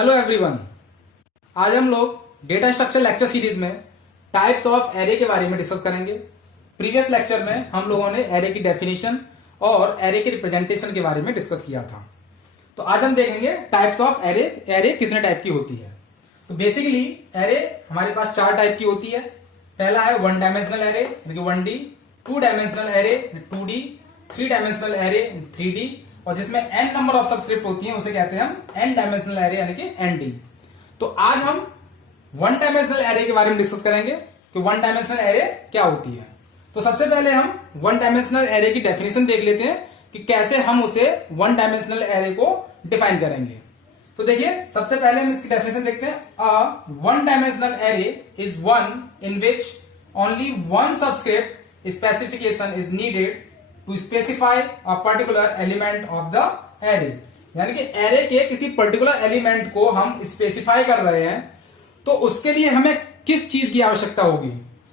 Hello everyone. आज हम लोग डेटा स्ट्रक्चर लेक्चर सीरीज में टाइप्स ऑफ एरे के बारे में डिस्कस करेंगे। प्रीवियस लेक्चर में हम लोगों ने एरे की डेफिनेशन और एरे के रिप्रेजेंटेशन के बारे में डिस्कस किया था। तो आज हम देखेंगे टाइप्स ऑफ एरे, एरे कितने टाइप की होती है। तो बेसिकली एरे हमारे पास 4 टाइप की होती है। पहला है 1 डायमेंशनल एरे यानी कि 1D, 2 dimensional array 2D, 3 dimensional array 3D और जिसमें n नंबर ऑफ सबस्क्रिप्ट होती हैं उसे कहते हैं हम n डायमेंशनल एरे यानी कि ND। तो आज हम 1 डायमेंशनल एरे के बारे में डिस्कस करेंगे कि 1 डायमेंशनल एरे क्या होती है। तो सबसे पहले हम 1 डायमेंशनल एरे की डेफिनेशन देख लेते हैं कि कैसे हम उसे 1 डायमेंशनल एरे को डिफाइन करेंगे। तो देखिए सबसे पहले हम इसकी डेफिनेशन देखते हैं। A 1 dimensional array is one in which only one subscript specification is needed to specify a particular element of the array. यानी कि एरे के किसी पर्टिकुलर एलिमेंट को हम स्पेसिफाई कर रहे हैं तो उसके लिए हमें किस चीज की आवश्यकता होगी।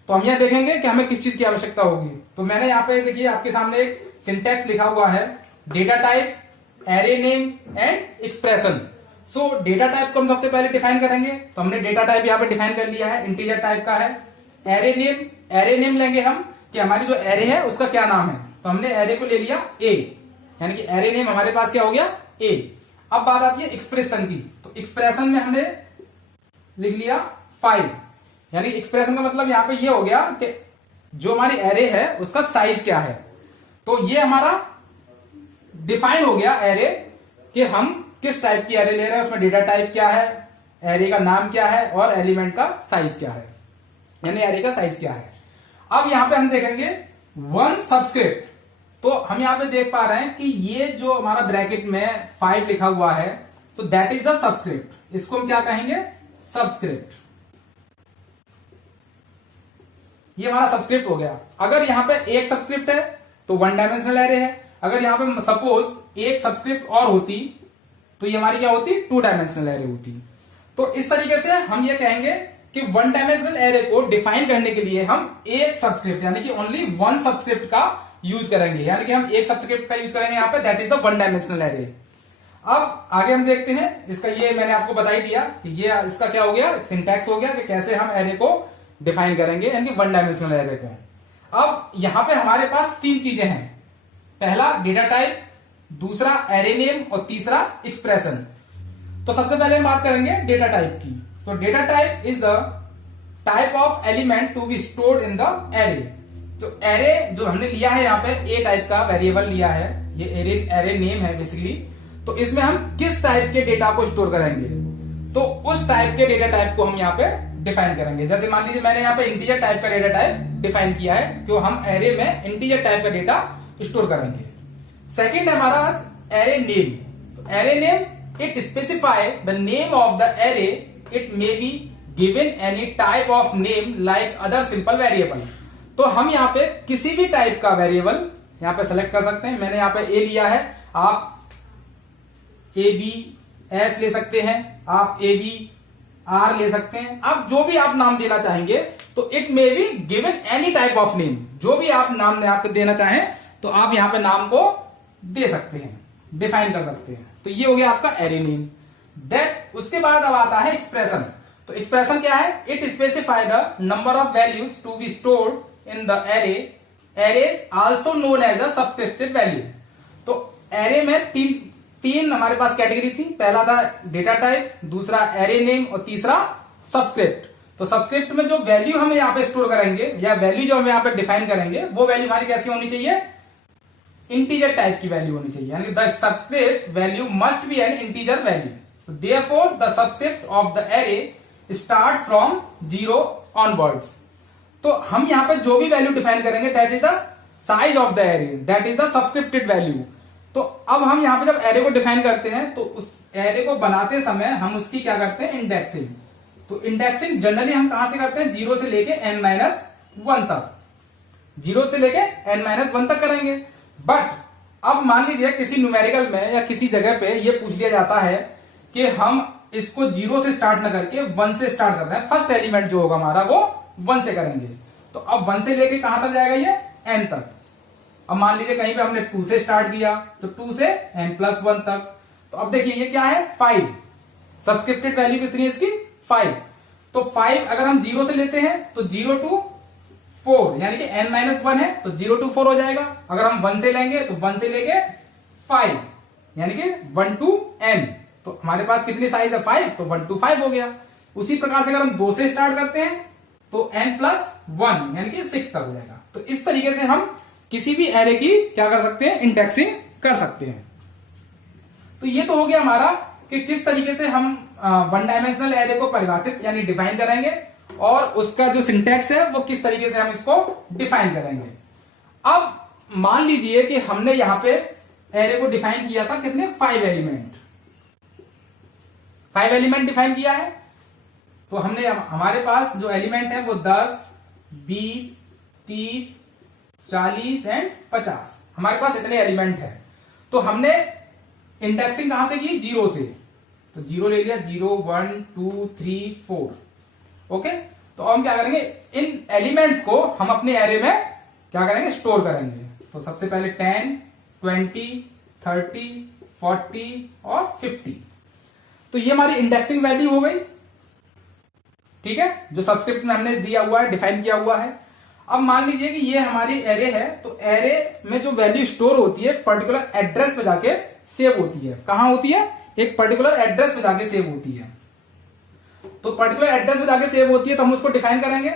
तो हम यह देखेंगे कि हमें किस चीज की आवश्यकता होगी। तो मैंने यहाँ पे देखिए आपके सामने एक सिंटैक्स लिखा हुआ है, data type, array name and expression. So data type को हम सबसे पहले डिफाइन करेंगे। तो हमने डेटा टाइप यहाँ पे डिफाइन कर लिया है, इंटीजर टाइप का है। एरे नेम लेंगे हम कि हमारी जो एरे है उसका क्या नाम है। तो हमने एरे को ले लिया ए, यानी कि एरे नेम हमारे पास क्या हो गया ए। अब बात आती है एक्सप्रेशन की। तो एक्सप्रेशन में हमने लिख लिया 5, यानी एक्सप्रेशन का मतलब यहां पे ये हो गया कि जो हमारी एरे है उसका साइज क्या है। तो ये हमारा डिफाइन हो गया एरे कि हम किस टाइप की एरे ले रहे हैं, उसमें डेटा टाइप क्या है, एरे का नाम क्या है और एलिमेंट का साइज क्या है, यानी एरे का साइज क्या है। अब यहां पे हम देखेंगे 1 सब्सक्रिप्ट। तो हम यहां पे देख पा रहे हैं कि ये जो हमारा ब्रैकेट में 5 लिखा हुआ है, तो दैट इज द सब्सक्रिप्ट। इसको हम क्या कहेंगे, सब्सक्रिप्ट। ये हमारा सब्सक्रिप्ट हो गया। अगर यहां पे एक सब्सक्रिप्ट है तो 1 डायमेंशनल एरे है। अगर यहां पे सपोज एक सब्सक्रिप्ट और होती तो ये हमारी क्या होती, 2 डायमेंशनल एरे होती। तो इस तरीके से हम ये कहेंगे कि 1 डायमेंशनल एरे को डिफाइन करने के लिए हम एक सब्सक्रिप्ट यानी कि ओनली 1 सब्सक्रिप्ट का यूज करेंगे, यानी कि हम एक सब्सक्रिप्ट का यूज करेंगे यहाँ पे, that is the 1 dimensional array. अब आगे हम देखते हैं इसका, ये मैंने आपको बता ही दिया कि ये इसका क्या हो गया, सिंटैक्स हो गया कि कैसे हम एरे को डिफाइन करेंगे यानी कि 1 डायमेंशनल एरे को। अब यहां पे हमारे पास 3 चीजें हैं। पहला डेटा टाइप, दूसरा एरे नेम और तीसरा एक्सप्रेशन। तो सबसे पहले हम बात करेंगे डेटा टाइप की। So data type is the type of element to be stored in the array। तो एरे जो हमने लिया है यहाँ पे ए टाइप का वेरिएबल लिया है, ये एरे नेम है बेसिकली। तो इसमें हम किस टाइप के डेटा को स्टोर करेंगे, तो उस टाइप के डेटा टाइप को हम यहाँ पे डिफाइन करेंगे। जैसे मान लीजिए मैंने यहाँ पे इंटीजर टाइप का डेटा टाइप डिफाइन किया है कि हम एरे में इंटीजर टाइप का डेटा स्टोर करेंगे। सेकेंड है हमारा पास एरे नेम। तो array name it specify the name of the array. It may be given any type of name like other simple variable। तो हम यहाँ पे किसी भी टाइप का वेरिएबल यहाँ पे सेलेक्ट कर सकते हैं। मैंने यहाँ पे ए लिया है, आप ए बी एस ले सकते हैं, आप ए बी आर ले सकते हैं। आप जो भी आप नाम देना चाहेंगे तो it may be given any type of name. जो भी आप नाम यहाँ पे देना चाहें तो आप यहाँ पे नाम को दे सकते हैं, डिफाइन कर सकते हैं। तो ये हो गया आपका एरे नेम। दैट उसके बाद अब आता है एक्सप्रेशन। तो एक्सप्रेशन क्या है, it specify the number of values to be stored in the array. Array also known as the subscripted value. तो एरे में तीन हमारे पास कैटेगरी थी। पहला था डेटा टाइप, दूसरा एरे नेम और तीसरा सब्सक्रिप्ट। तो सब्सक्रिप्ट में जो वैल्यू हम यहाँ पे स्टोर करेंगे या वैल्यू जो हम यहाँ पे डिफाइन करेंगे वो वैल्यू हमारी कैसी होनी चाहिए, इंटीजर टाइप की वैल्यू होनी चाहिए। यानी the subscript value must be N integer value. Therefore, the subscript of the array start from 0 onwards। तो हम यहां पे जो भी वैल्यू डिफाइन करेंगे that is the size of the array, that is the subscripted value. तो अब हम यहां पे जब एरे को डिफाइन करते हैं तो उस एरे को बनाते समय हम उसकी क्या करते हैं, इंडेक्सिंग। तो इंडेक्सिंग जनरली हम कहां से करते हैं, 0 से लेके n-1 तक, 0 से लेके n-1 तक करेंगे। बट अब मान लीजिए किसी न्यूमेरिकल में या किसी जगह पे ये पूछ लिया जाता है कि हम इसको 0 से स्टार्ट ना करके 1 से स्टार्ट कर रहे हैं, फर्स्ट एलिमेंट जो होगा हमारा वो 1 से करेंगे। तो अब 1 से लेके कहां तक जाएगा, ये n तक। अब मान लीजिए कहीं पे हमने 2 से स्टार्ट किया तो 2 से n+1 तक। तो अब देखिए ये क्या है, 5। सब्सक्रिप्टेड वैल्यू कितनी है इसकी 5। तो 5 अगर हम 0 से लेते हैं तो 0 to 4 यानी कि n-1 है तो 0 to 4 हो जाएगा। अगर हम 1 से लेंगे तो 1 से लेके 5 यानी कि 1 to n। तो हमारे पास कितनी साइज है 5, तो 1 to 5 हो गया। उसी प्रकार से अगर हम 2 से स्टार्ट करते हैं तो n+1 यानी कि 6 तक हो जाएगा। तो इस तरीके से हम किसी भी एरे की क्या कर सकते हैं, इंडेक्सिंग कर सकते हैं। तो ये तो हो गया हमारा कि किस तरीके से हम वन डायमेंशनल एरे को परिभाषित यानी डिफाइन करेंगे और उसका जो सिंटैक्स है वो किस तरीके से हम इसको डिफाइन करेंगे। अब मान लीजिए कि हमने यहां पे एरे को डिफाइन किया था कितने 5 एलिमेंट डिफाइन किया है। तो हमने हमारे पास जो एलिमेंट है वो 10, 20, 30, 40 एंड 50 हमारे पास इतने एलिमेंट है। तो हमने इंडेक्सिंग कहां से की, 0 से। तो 0 ले लिया, 0, 1, 2, 3, 4। ओके, तो हम क्या करेंगे, इन एलिमेंट्स को हम अपने एरे में क्या करेंगे, स्टोर करेंगे। तो सबसे पहले 10, 20, 30, 40 और 50। तो ये हमारी इंडेक्सिंग वैल्यू हो गई, ठीक है, जो सब्सक्रिप्ट में हमने दिया हुआ है, डिफाइन किया हुआ है। अब मान लीजिए कि ये हमारी एरे है, तो एरे में जो वैल्यू स्टोर होती है पर्टिकुलर एड्रेस पे जाके सेव होती है। कहां होती है, एक पर्टिकुलर एड्रेस पे जाके सेव होती है। तो पर्टिकुलर एड्रेस पे जाके सेव होती है तो हम उसको डिफाइन करेंगे।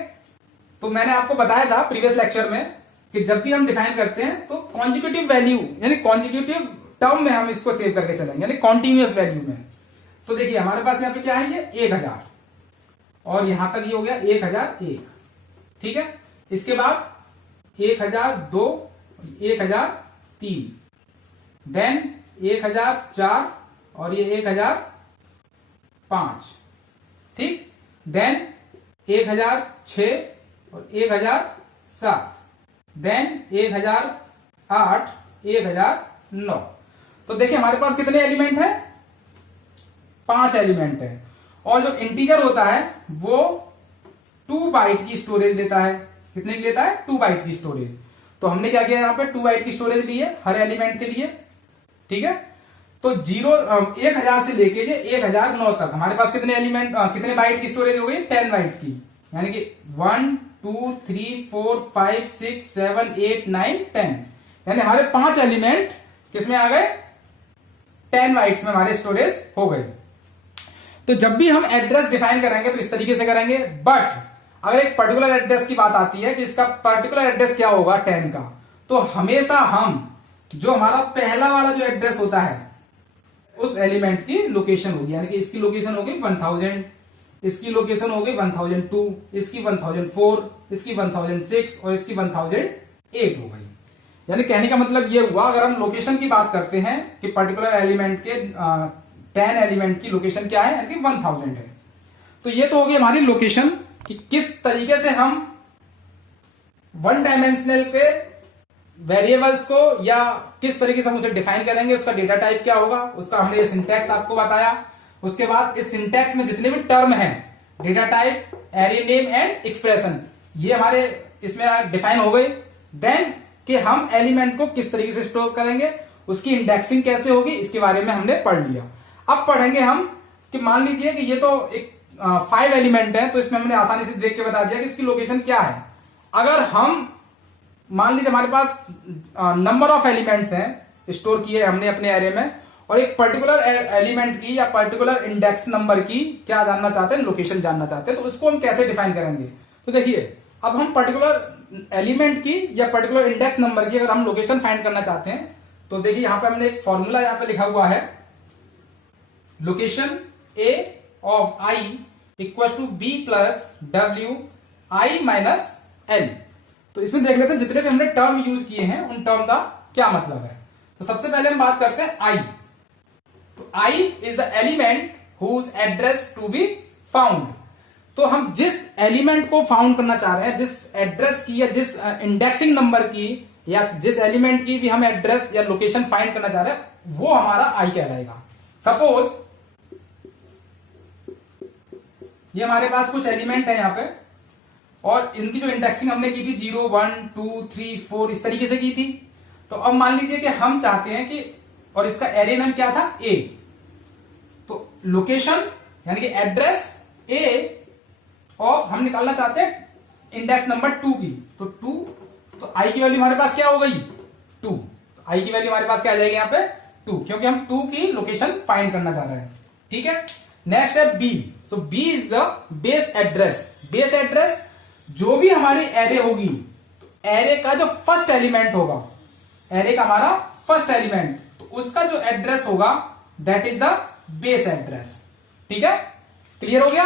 तो मैंने आपको बताया था प्रीवियस लेक्चर में कि जब भी हम डिफाइन करते हैं तो कॉन्जिक्यूटिव वैल्यू यानी कॉन्जिक्यूटिव टर्म में हम इसको सेव करके चलेंगे, यानी कॉन्टिन्यूअस वैल्यू में। तो देखिए हमारे पास यहाँ पे क्या है, ये 1000 और यहां तक ये हो गया 1001, ठीक है। इसके बाद 1002, 1003, देन 1004 और ये 1005, ठीक। देन 1006 और 1007, देन 1008, 1009। तो देखिए हमारे पास कितने एलिमेंट है, 5 एलिमेंट है। और जो इंटीजर होता है वो 2 बाइट की स्टोरेज लेता है। कितने की लेता है, 2 बाइट की स्टोरेज। तो हमने क्या किया, यहां पे 2 बाइट की स्टोरेज ली है हर एलिमेंट के लिए, ठीक है। तो 1000 से लेके 1009 तक हमारे पास कितने एलिमेंट कितने बाइट की स्टोरेज हो गई, 10 बाइट की। यानी कि 1, 2, 3, 4, 5, 6, 7, 8, 9, 10, यानी हमारे 5 एलिमेंट किसमें आ गए, 10 बाइट्स में हमारे स्टोरेज हो गए। तो जब भी हम एड्रेस डिफाइन करेंगे तो इस तरीके से करेंगे। बट अगर एक पर्टिकुलर एड्रेस की बात आती है कि इसका पर्टिकुलर एड्रेस क्या होगा 10 का, तो हमेशा हम जो हमारा पहला वाला जो एड्रेस होता है उस एलिमेंट की लोकेशन होगी, यानी कि इसकी लोकेशन होगी 1000, इसकी लोकेशन होगी 1002, इसकी 1004, इसकी 1006 और इसकी 1008 हो गई। यानी कहने का मतलब ये हुआ, अगर हम लोकेशन की बात करते हैं कि पर्टिकुलर एलिमेंट के 10 एलिमेंट की लोकेशन क्या है, यानी कि 1000 है। तो ये तो होगी हमारी लोकेशन कि किस तरीके से हम वन डायमेंशनल के वेरिएबल्स को या किस तरीके से हम उसे डिफाइन करेंगे, उसका डेटा टाइप क्या होगा, उसका हमने ये सिंटैक्स आपको बताया। उसके बाद इस सिंटैक्स में जितने भी टर्म हैं, data type, array name and expression, ये हमारे इसमें डिफाइन हो गई। देन कि हम एलिमेंट को किस तरीके से स्टोर करेंगे, उसकी इंडेक्सिंग कैसे होगी, इसके बारे में हमने पढ़ लिया। अब पढ़ेंगे हम कि मान लीजिए कि ये तो एक 5 एलिमेंट है, तो इसमें हमने आसानी से देख के बता दिया कि इसकी लोकेशन क्या है। अगर हम मान लीजिए हमारे पास नंबर ऑफ एलिमेंट्स हैं स्टोर किए हमने अपने एरे में, और एक पर्टिकुलर एलिमेंट की या पर्टिकुलर इंडेक्स नंबर की क्या जानना चाहते हैं, लोकेशन जानना चाहते हैं, तो उसको हम कैसे डिफाइन करेंगे। तो देखिए अब हम पर्टिकुलर एलिमेंट की या पर्टिकुलर इंडेक्स नंबर की अगर हम लोकेशन फाइंड करना चाहते हैं, तो देखिए यहां पे हमने एक फॉर्मूला यहां पे लिखा हुआ है, location a of i equal to b plus w i minus l। तो इसमें देख लेते हैं जितने भी हमने टर्म यूज किए हैं उन टर्म का क्या मतलब है। तो सबसे पहले हम बात करते हैं i। तो i is the element whose address to be found. तो हम जिस एलिमेंट को फाउंड करना चाह रहे हैं, जिस एड्रेस की या जिस इंडेक्सिंग नंबर की या जिस एलिमेंट की भी हम एड्रेस या लोकेशन फाइंड करना चाह रहे हैं, वो हमारा i कहलाएगा। सपोज ये हमारे पास कुछ एलिमेंट है यहां पे, और इनकी जो इंडेक्सिंग हमने की थी 0, 1, 2, 3, 4 इस तरीके से की थी। तो अब मान लीजिए कि हम चाहते हैं कि, और इसका एरे नेम क्या था, a। तो लोकेशन यानी कि एड्रेस ए ऑफ, हम निकालना चाहते हैं इंडेक्स नंबर 2 की, तो 2, तो आई की वैल्यू हमारे पास क्या हो गई 2, तो आई की वैल्यू हमारे पास क्या आ जाएगी यहाँ पे 2, क्योंकि हम 2 की लोकेशन फाइंड करना चाह रहे हैं। ठीक है, नेक्स्ट है B. So B is the base address. Base address जो भी हमारी एरे होगी, तो एरे का जो फर्स्ट एलिमेंट होगा, एरे का हमारा फर्स्ट एलिमेंट, तो उसका जो एड्रेस होगा that is the base address. ठीक है, क्लियर हो गया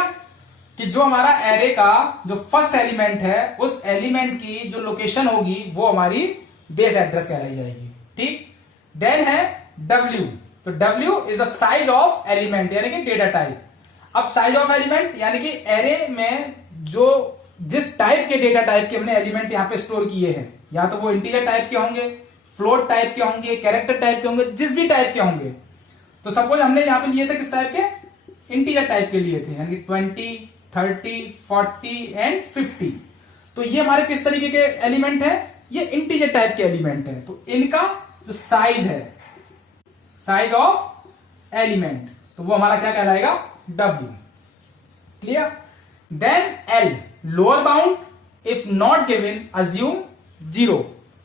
कि जो हमारा एरे का जो फर्स्ट एलिमेंट है उस एलिमेंट की जो लोकेशन होगी वो हमारी बेस एड्रेस कहलाई जाएगी। ठीक, देन है डब्ल्यू। तो W is the size of element यानी कि डेटा टाइप। अब साइज ऑफ एलिमेंट यानी कि एरे में जो जिस टाइप के डेटा टाइप के हमने एलिमेंट यहां पे स्टोर किए हैं, या तो वो इंटीजर टाइप के होंगे, फ्लोट टाइप के होंगे, कैरेक्टर टाइप के होंगे, जिस भी टाइप के होंगे। तो सपोज हमने यहां पे लिए थे किस टाइप के, इंटीजर टाइप के लिए थे, यानी 20, 30, 40 एंड 50। तो ये हमारे किस तरीके के एलिमेंट है, ये इंटीजर टाइप के एलिमेंट है। तो इनका जो साइज है, साइज ऑफ एलिमेंट, तो वो हमारा क्या कहलाएगा W। Clear. Then L, lower bound if not given assume 0।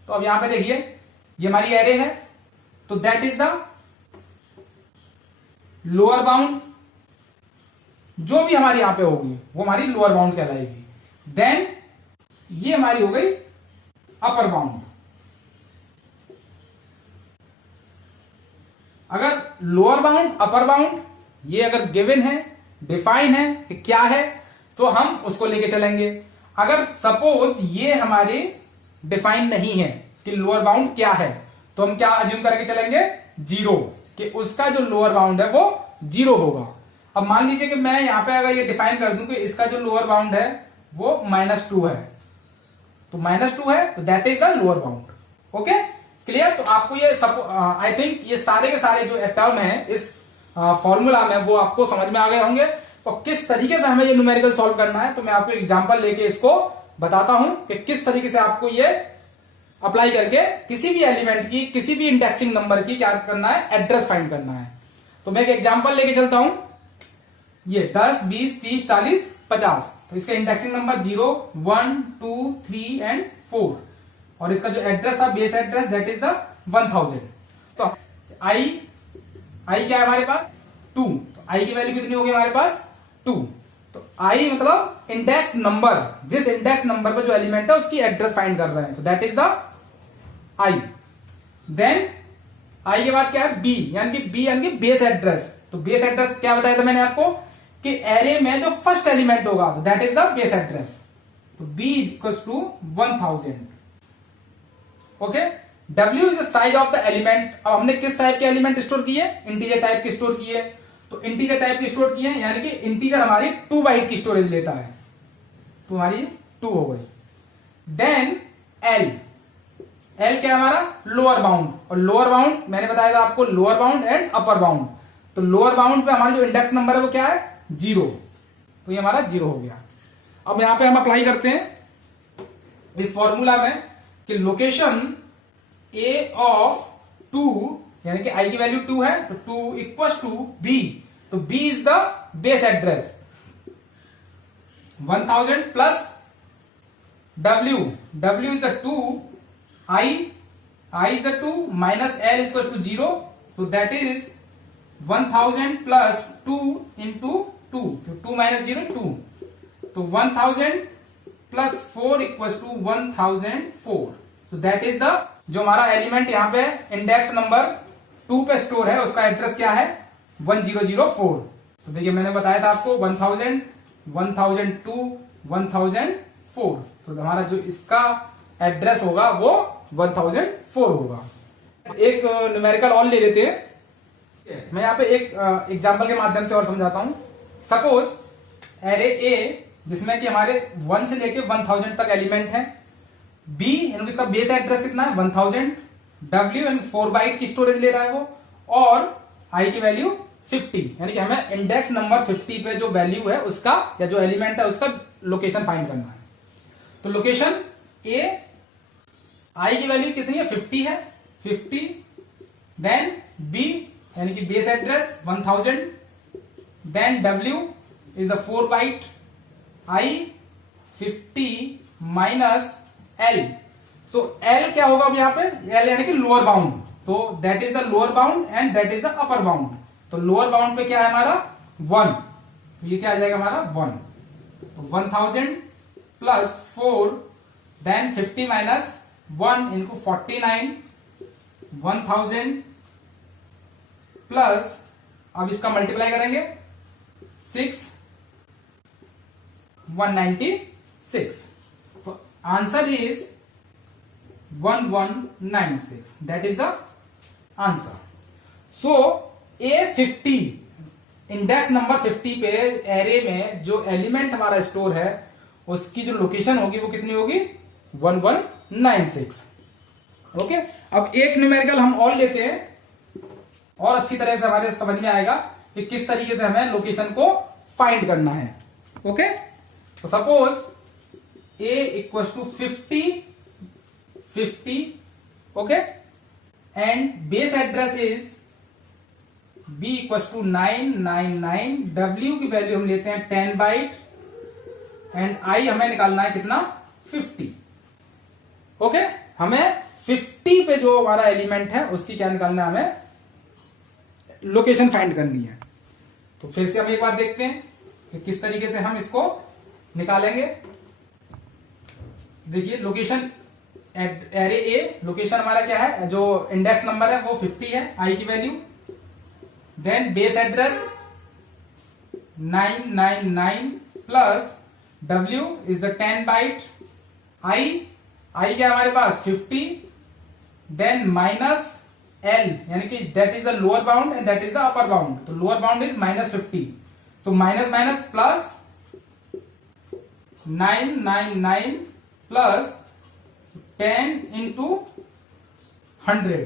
तो अब यहां पे देखिए ये हमारी एरे है, तो that is the lower bound, जो भी हमारी यहां पे होगी वो हमारी लोअर बाउंड कहलाएगी। देन ये हमारी हो गई अपर बाउंड। अगर लोअर बाउंड अपर बाउंड ये अगर गिवन है, डिफाइन है कि क्या है, तो हम उसको लेके चलेंगे। अगर सपोज ये हमारे डिफाइन नहीं है कि लोअर बाउंड क्या है, तो हम क्या अज्यूम करके चलेंगे 0, कि उसका जो लोअर बाउंड है वो 0 होगा। अब मान लीजिए कि मैं यहां पे अगर ये डिफाइन कर दूं कि इसका जो लोअर बाउंड है वो -2 है, तो -2 है तो that is the lower bound. Okay, clear. तो आपको ये आई थिंक ये सारे के सारे जो टर्म है इस फॉर्मूला में वो आपको समझ में आ गए होंगे, और किस तरीके से हमें ये न्यूमेरिकल सॉल्व करना है। तो मैं आपको एग्जांपल लेके इसको बताता हूं कि किस तरीके से आपको ये अप्लाई करके किसी भी एलिमेंट की, किसी भी इंडेक्सिंग नंबर की क्या करना है, एड्रेस फाइंड करना है। तो मैं एक एग्जांपल लेके चलता हूं, ये 10, 20, 30, 40, 50। तो इसका इंडेक्सिंग नंबर 0, 1, 2, 3 एंड 4, और इसका जो एड्रेस था base address that is the 1000। तो आई क्या है हमारे पास 2, तो आई की वैल्यू कितनी होगी हमारे पास 2। तो आई मतलब इंडेक्स नंबर, जिस इंडेक्स नंबर पर जो एलिमेंट है उसकी एड्रेस फाइंड कर रहे हैं, so that is the I. Then I के बाद क्या है बी, यानी कि बेस एड्रेस। तो बेस एड्रेस क्या बताया था मैंने आपको कि एरे में जो फर्स्ट एलिमेंट होगा that is the base address. तो B equals to 1000। Okay, W is the size of the element. अब हमने किस टाइप के एलिमेंट स्टोर किए, इंटीजर टाइप के स्टोर किए। तो इंटीजर टाइप की स्टोर किए यानी कि इंटीजर हमारी 2 बाइट की स्टोरेज लेता है, तो हमारी 2 हो गई। देन L क्या हमारा लोअर बाउंड, और लोअर बाउंड मैंने बताया था आपको lower bound and upper bound. तो लोअर बाउंड पे हमारा जो इंडेक्स नंबर है वो क्या है 0, तो ये हमारा 0 हो गया। अब यहां पे हम अप्लाई करते हैं इस फॉर्मूला में कि लोकेशन A ऑफ 2 यानी कि I की वैल्यू 2 है, तो 2 इक्वल्स टू B। तो B is the base address 1000 plus W is the 2, I is the 2 minus L equal to 0, so that is 1000 plus 2 into 2, 2 minus 0 2, तो 1000 plus 4 equal to 1004। So that is the जो हमारा element यहां पे index number 2 पे store है उसका address क्या है 1004। तो देखिए मैंने बताया था आपको 1000, 1002, 1004। तो हमारा जो इसका एड्रेस होगा वो 1004 होगा। एक न्यूमेरिकल और ले लेते हैं, मैं यहां पे एक एग्जांपल के माध्यम से और समझाता हूं। सपोज एरे ए जिसमें कि हमारे 1 से लेके 1000 तक एलिमेंट है, बी यानी इसका बेस एड्रेस कितना है 1000, W यानी 4 बाइट की स्टोरेज ले रहा है वो, और आई की वैल्यू 50 यानी कि हमें इंडेक्स नंबर 50 पे जो वैल्यू है उसका या जो एलिमेंट है उसका लोकेशन फाइंड करना है। तो लोकेशन ए आई की वैल्यू कितनी है 50 है, 50। देन बी यानी कि base address 1000, then W is the 4 byte, I 50 minus L। So L क्या होगा अब यहाँ पे, L यानी कि लोअर बाउंड, तो that is the lower bound and that is the upper bound. तो लोअर बाउंड पे क्या है हमारा 1, तो ये क्या आ जाएगा हमारा 1। तो 1000 plus 4 then 50 minus 1 into 49, 1000 plus, अब इसका मल्टीप्लाई करेंगे 6, 196। So answer is 1196, that is the answer. So A50 index number 50 पे एरे में जो एलिमेंट हमारा स्टोर है उसकी जो लोकेशन होगी वो कितनी होगी 1196। ओके, अब एक न्यूमेरिकल हम और लेते हैं और अच्छी तरह से हमारे समझ में आएगा कि किस तरीके से हमें लोकेशन को फाइंड करना है। ओके, तो suppose A equal to 50, okay, and base address is B equal to 999, W की वैल्यू हम लेते हैं 10 बाइट एंड I हमें निकालना है कितना 50। ओके, हमें 50 पे जो हमारा एलिमेंट है उसकी क्या निकालना है, हमें लोकेशन फाइंड करनी है। तो फिर से हम एक बार देखते हैं कि किस तरीके से हम इसको निकालेंगे। देखिए लोकेशन एरे ए, लोकेशन हमारा क्या है, जो इंडेक्स नंबर है वो 50 है, I की value, then base address 999 plus W is the 10 byte, I क्या हमारे पास 50, देन माइनस L यानी कि that is the lower bound and that is the upper bound. तो lower bound is -50, so minus minus plus 999 plus 10 into 100,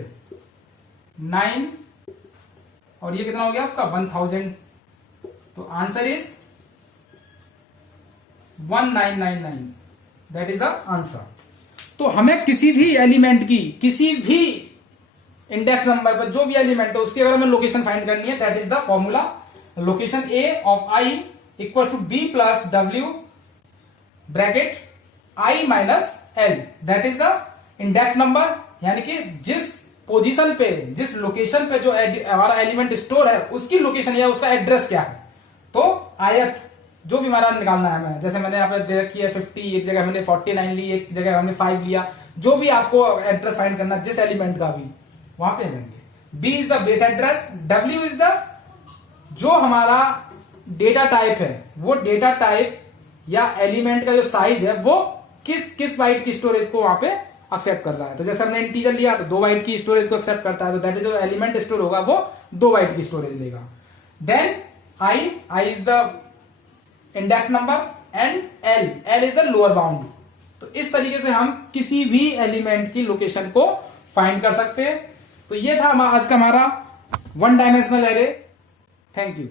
9, और ये कितना हो गया आपका 1000। तो answer is 1999, that is the answer. तो हमें किसी भी एलिमेंट की, किसी भी इंडेक्स नंबर पर जो भी एलिमेंट है उसकी अगर हमें लोकेशन फाइंड करनी है, that is the formula, location A of I equal to B plus W bracket I minus L, that is the index number, यानी कि जिस पोजीशन पे, जिस लोकेशन पे जो हमारा एलिमेंट स्टोर है उसकी लोकेशन या उसका एड्रेस क्या है। तो आयत जो भी हमारा निकालना है हमें, जैसे मैंने यहाँ पे दे रखी है 50, एक जगह मैंने 49 ली, एक जगह हमने 5 लिया, जो भी आपको एड्रेस फाइंड करना जिस एलिमेंट का भी, वहां पे लेंगे। B is the base address, W is the जो हमारा डेटा टाइप है, वो डेटा टाइप या एलिमेंट का जो साइज है वो किस बाइट की स्टोरेज को वहां पे एक्सेप्ट कर रहा है। तो जैसे हमने इंटीजर लिया तो 2 बाइट की स्टोरेज को एक्सेप्ट करता है, तो दैट इज जो एलिमेंट स्टोर होगा वो 2 बाइट की स्टोरेज लेगा। Then I is the index number and L is the lower bound. तो इस तरीके से हम किसी भी एलिमेंट की लोकेशन को फाइंड कर सकते हैं। तो ये था आज का हमारा 1 डायमेंशनल एरे। Thank you.